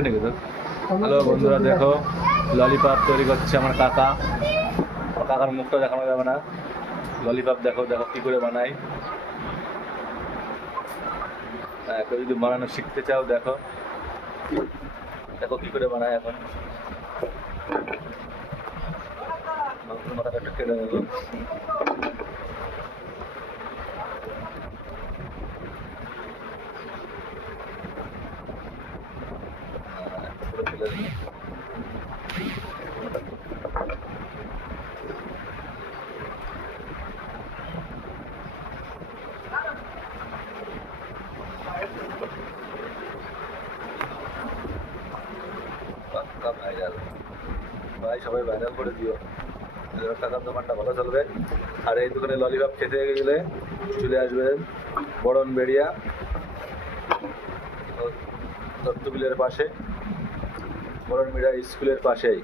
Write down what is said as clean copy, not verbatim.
আসবে নাকি তো? হ্যালো বন্ধুরা, দেখো ললিপপ তৈরি করছে আমার কাকা। কাকার মুখটা দেখানো যাবে না। ললিপপ দেখো দেখো কী করে বানাই। কেউ যদি বানানো শিখতে চাও দেখো দেখো কী করে বানায়। এখন মাথাটা একটু কেটে নেব। ভাইরাল ভাই, সবাই ভাইরাল করে দিও। কাকার দোকানটা ভালো চলবে। আর এই দোকানে ললিপপ খেতে গেলে চলে আসবে বড়নবেড়িয়া দত্তবিলের পাশে, বড়নবেড়িয়া স্কুলের পাশেই।